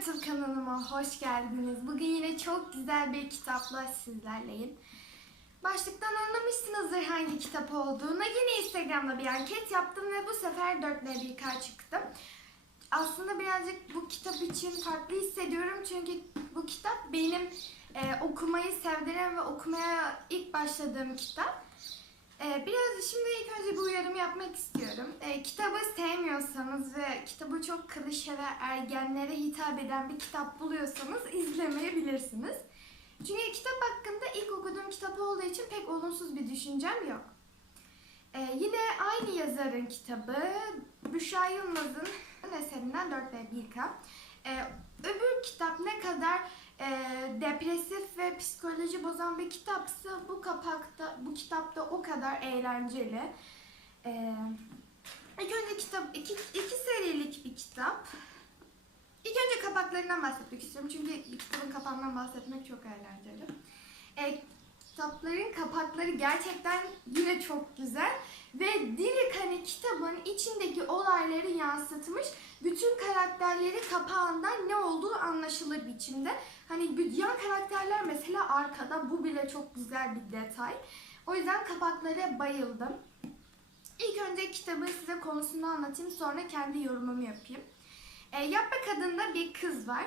YouTube kanalıma hoş geldiniz. Bugün yine çok güzel bir kitapla sizlerleyim. Başlıktan anlamışsınızdır hangi kitap olduğunu. Yine Instagram'da bir anket yaptım ve bu sefer 4 1K çıktı. Aslında birazcık bu kitap için farklı hissediyorum çünkü bu kitap benim e, okumayı sevdiren ve okumaya ilk başladığım kitap. Ee, biraz şimdi ilk önce bir uyarım yapmak istiyorum. Ee, kitabı sevmiyorsanız ve kitabı çok klişe ve ergenlere hitap eden bir kitap buluyorsanız izlemeyebilirsiniz. Çünkü kitap hakkında ilk okuduğum kitap olduğu için pek olumsuz bir düşüncem yok. Ee, yine aynı yazarın kitabı Büşra Yılmaz'ın eserinden 4 ve 1K. Ee, öbür kitap ne kadar depresif ve psikoloji bozan bir kitapsa bu kapakta bu kitapta o kadar eğlenceli. Ee, ilk önce kitap iki, iki serilik bir kitap. İlk önce kapaklarından bahsetmek istiyorum çünkü kitabın kapağından bahsetmek çok eğlenceli. Ee, kitapların kapakları gerçekten yine çok güzel ve direkt hani kitabın içindeki olayları yansıtmış. Bütün karakterleri kapağından ne olduğu anlaşılır biçimde. Hani yan karakterler mesela arkada bu bile çok güzel bir detay. O yüzden kapaklara bayıldım. İlk önce kitabı size konusunu anlatayım sonra kendi yorumumu yapayım. E, Yaprak adında bir kız var.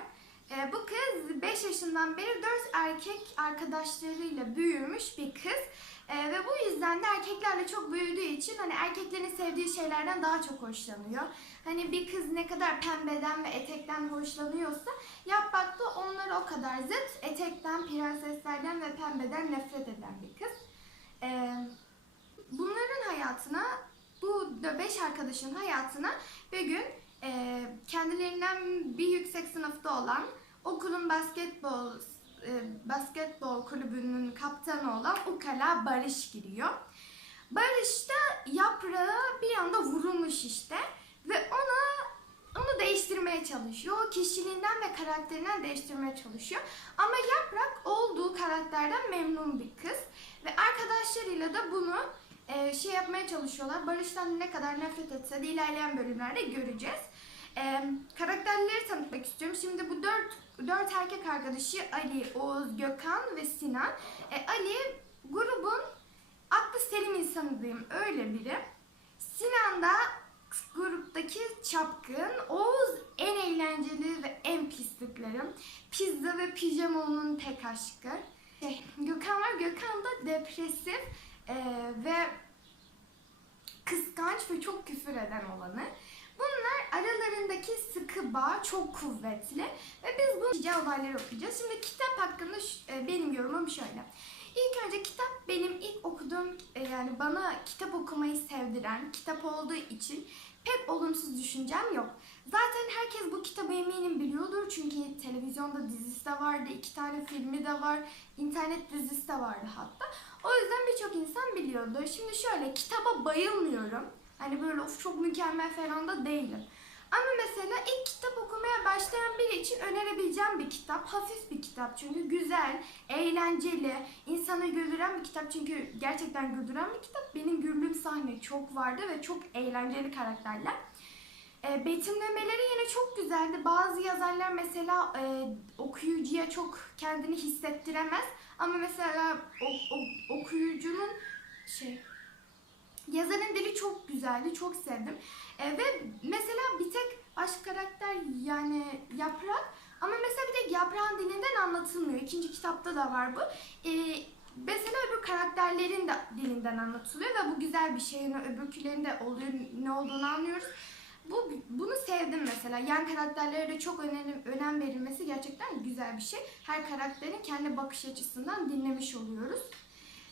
E, bu kız 5 yaşından beri 4 erkek arkadaşlarıyla büyümüş bir kız. E, ve bu yüzden de erkeklerle çok büyüdüğü için hani erkeklerin sevdiği şeylerden daha çok hoşlanıyor. Hani bir kız ne kadar pembeden ve etekten hoşlanıyorsa Yaprak da onlara o kadar zıt. Etekten, prenseslerden ve pembeden nefret eden bir kız. E, bunların hayatına, bu 5 arkadaşın hayatına bir gün e, kendilerinden bir yüksek sınıfta olan okulun basketbol e, basketbol kulübünün kaptanı olan Ukala Barış giriyor. Barış da yaprağı bir anda vurulmuş işte ve ona onu değiştirmeye çalışıyor. Kişiliğinden ve karakterinden değiştirmeye çalışıyor. Ama Yaprak olduğu karakterden memnun bir kız ve arkadaşlarıyla da bunu e, şey yapmaya çalışıyorlar. Barış'tan ne kadar nefret etse de ilerleyen bölümlerde göreceğiz. E, karakterleri tanıtmak istiyorum. Şimdi bu dört, dört erkek arkadaşı Ali, Oğuz, Gökhan ve Sinan. E, Ali grubun aklı selim insanı diyeyim öyle biri. Sinan da gruptaki çapkın, Oğuz en eğlenceli ve en pisliklerim. Pizza ve pijama onun tek aşkı. Şey, Gökhan var, Gökhan da depresif e, ve kıskanç ve çok küfür eden olanı. Bunlar bağ çok kuvvetli ve biz bu nice olayları okuyacağız. Şimdi kitap hakkında e, benim yorumum şöyle. İlk önce kitap benim ilk okuduğum e, yani bana kitap okumayı sevdiren kitap olduğu için pek olumsuz düşüncem yok. Zaten herkes bu kitabı eminim biliyordur çünkü televizyonda dizisi de vardı, iki tane filmi de var, internet dizisi de vardı hatta. O yüzden birçok insan biliyordu. Şimdi şöyle kitaba bayılmıyorum. Hani böyle of çok mükemmel falan da değilim. Ama mesela ilk kitap okumaya başlayan biri için önerebileceğim bir kitap. Hafif bir kitap çünkü güzel, eğlenceli, insanı güldüren bir kitap. Çünkü gerçekten güldüren bir kitap. Benim güldüğüm sahne çok vardı ve çok eğlenceli karakterler. E, betimlemeleri yine çok güzeldi. Bazı yazarlar mesela e, okuyucuya çok kendini hissettiremez. Ama mesela o, o- okuyucunun şey yazarın dili çok güzeldi. Çok sevdim. E, ve mesela bir tek baş karakter yani yaprak ama mesela bir tek yaprağın dilinden anlatılmıyor. İkinci kitapta da var bu. E, mesela öbür karakterlerin de dilinden anlatılıyor ve bu güzel bir şey. Öbürkülerin de oluyor, ne olduğunu anlıyoruz. Bu bunu sevdim mesela. Yan karakterlere de çok önem, önem verilmesi gerçekten güzel bir şey. Her karakterin kendi bakış açısından dinlemiş oluyoruz.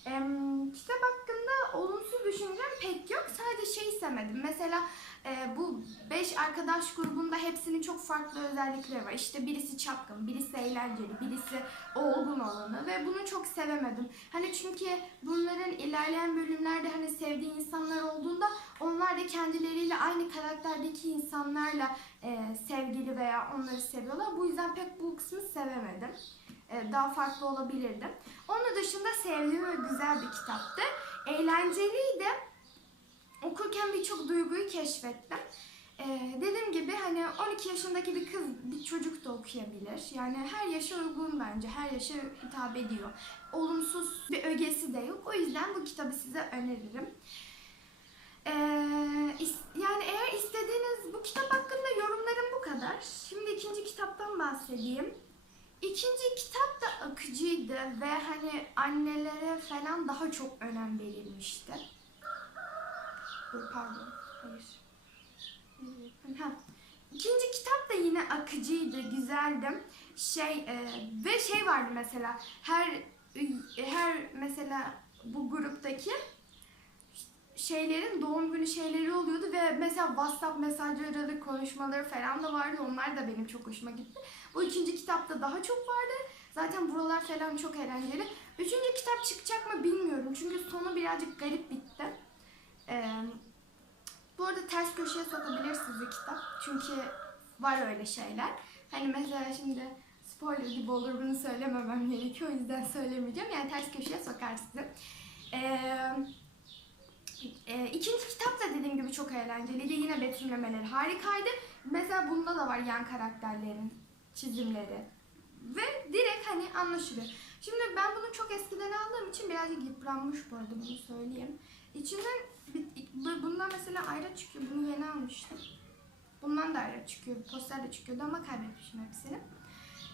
Em, kitap hakkında olumsuz düşüncem pek yok. Sadece şey istemedim. Mesela e, bu beş arkadaş grubunda hepsinin çok farklı özellikleri var. İşte birisi çapkın, birisi eğlenceli, birisi olgun olanı ve bunu çok sevemedim. Hani çünkü bunların ilerleyen bölümlerde hani sevdiği insanlar olduğunda onlar da kendileriyle aynı karakterdeki insanlarla e, sevgili veya onları seviyorlar. Bu yüzden pek bu kısmı sevemedim. E, daha farklı olabilirdi. Onun dışında sevdiğim ve güzel bir kitaptı. Eğlenceliydi. Okurken birçok duyguyu keşfettim. Ee, dediğim gibi hani 12 yaşındaki bir kız, bir çocuk da okuyabilir. Yani her yaşa uygun bence, her yaşa hitap ediyor. Olumsuz bir ögesi de yok. O yüzden bu kitabı size öneririm. Ee, yani eğer istediğiniz bu kitap hakkında yorumlarım bu kadar. Şimdi ikinci kitaptan bahsedeyim. İkinci kitap da akıcıydı ve hani annelere falan daha çok önem verilmişti. Pardon, hayır. Ha. İkinci kitap da yine akıcıydı, güzeldi. Şey e, ve şey vardı mesela her her mesela bu gruptaki şeylerin doğum günü şeyleri oluyordu ve mesela WhatsApp mesajları, konuşmaları falan da vardı. Onlar da benim çok hoşuma gitti. Bu ikinci kitapta daha çok vardı. Zaten buralar falan çok eğlenceli. Üçüncü kitap çıkacak mı bilmiyorum. Çünkü sonu birazcık garip bitti. Ee, bu arada ters köşeye sokabilir sizi kitap. Çünkü var öyle şeyler. Hani mesela şimdi spoiler gibi olur bunu söylememem gerekiyor. O yüzden söylemeyeceğim. Yani ters köşeye sokar sizi. Ee, e, ikinci kitap da dediğim gibi çok eğlenceliydi. Yine betimlemeleri harikaydı. Mesela bunda da var yan karakterlerin çizimleri. Ve direkt hani anlaşılıyor. Şimdi ben bunu çok eskiden aldığım için birazcık yıpranmış bu arada bunu söyleyeyim. İçinden bundan mesela ayrı çıkıyor. Bunu yeni almıştım. Bundan da ayrı çıkıyor. Poster de çıkıyordu ama kaybetmişim hepsini.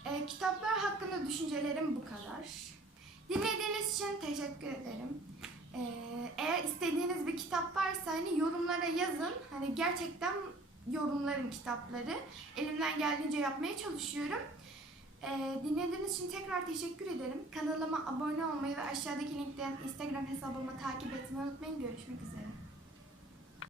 Ee, kitaplar hakkında düşüncelerim bu kadar. Dinlediğiniz için teşekkür ederim. Ee, eğer istediğiniz bir kitap varsa hani yorumlara yazın. Hani gerçekten yorumlarım kitapları. Elimden geldiğince yapmaya çalışıyorum. Ee, dinlediğiniz için tekrar teşekkür ederim. Kanalıma abone olmayı ve aşağıdaki linkten Instagram hesabımı takip etmeyi unutmayın. Görüşmek üzere.